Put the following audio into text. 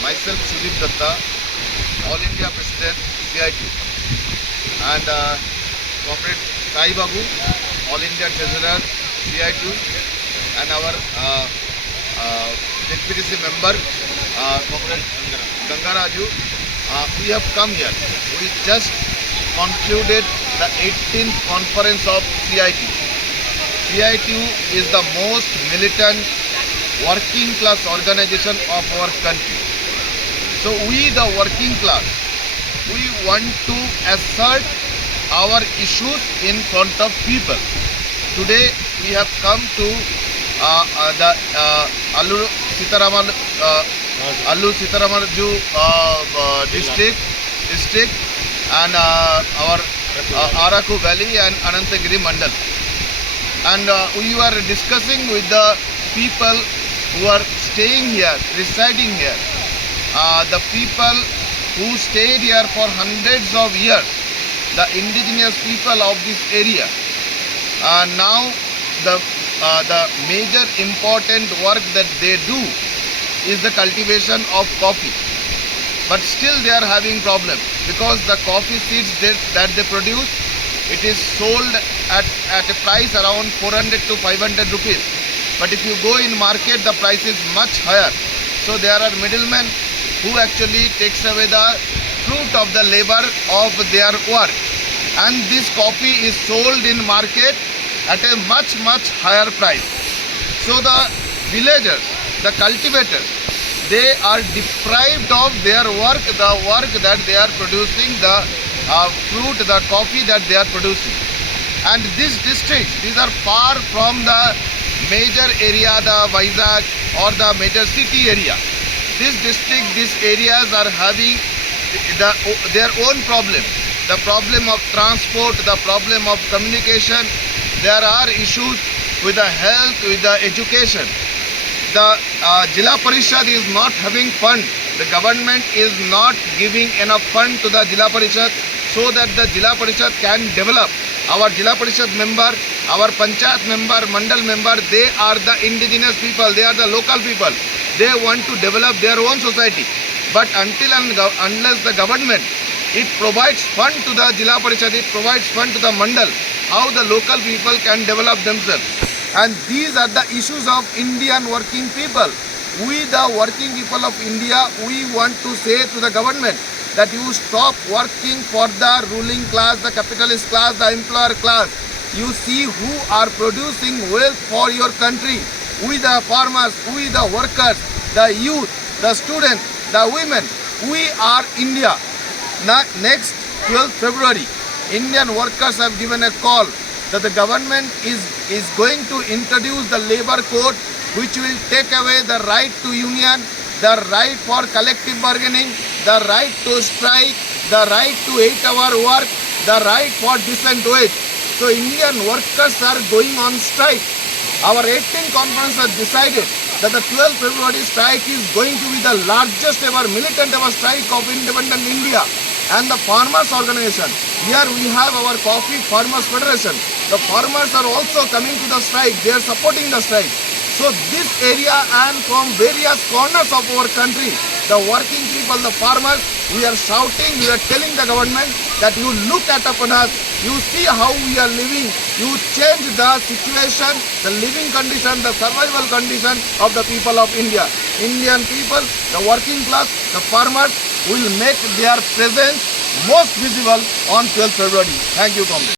Myself Sudip Datta, All India President CIT, and Comrade Sai Babu, All India Treasurer CIT, and our ZPDC member Comrade Gangaraju. We have come here. We just concluded the 18th conference of CIT. CIT is the most militant working class organization of our country. So we, the working class, we want to assert our issues in front of people. Today we have come to the Allu Sitaramaraju district and our Araku Valley and Anantagiri Mandal. And we were discussing with the people who are staying here, residing here, the people who stayed here for hundreds of years, the indigenous people of this area. Now the major important work that they do is the cultivation of coffee. But still they are having problems because the coffee seeds that they produce, it is sold at a price around 400 to 500 rupees. But if you go in market, the price is much higher. So there are middlemen who actually takes away the fruit of the labor of their work. And this coffee is sold in market at a much higher price. So the villagers, the cultivators, they are deprived of their work, the work that they are producing, the fruit, the coffee that they are producing. And these districts, these are far from the major area, the Vizag or the major city area. This district, these areas are having their own problem. The problem of transport, the problem of communication. There are issues with the health, with the education. The Jilla Parishad is not having fund. The government is not giving enough fund to the Jilla Parishad so that the Jilla Parishad can develop. Our Jilla Parishad member, our Panchayat member, Mandal member, they are the indigenous people, they are the local people. They want to develop their own society. But until and unless the government, it provides fund to the Jilla Parishad, it provides fund to the Mandal, how the local people can develop themselves. And these are the issues of Indian working people. We, the working people of India, we want to say to the government that you stop working for the ruling class, the capitalist class, the employer class. You see who are producing wealth for your country. We the farmers, we the workers, the youth, the students, the women, we are India. Now, next 12th February, Indian workers have given a call that the government is going to introduce the labor code which will take away the right to union, the right for collective bargaining, the right to strike, the right to 8-hour work, the right for decent wage. So Indian workers are going on strike. Our 18th conference has decided that the 12th February strike is going to be the largest ever, militant ever strike of independent India. And the farmers organization, here we have our Coffee Farmers Federation. The farmers are also coming to the strike, they are supporting the strike. So this area and from various corners of our country, the working people, the farmers, we are shouting, we are telling the government that you look at upon us, you see how we are living, you change the situation, the living condition, the survival condition of the people of India. Indian people, the working class, the farmers will make their presence most visible on 12th February. Thank you, Comrade.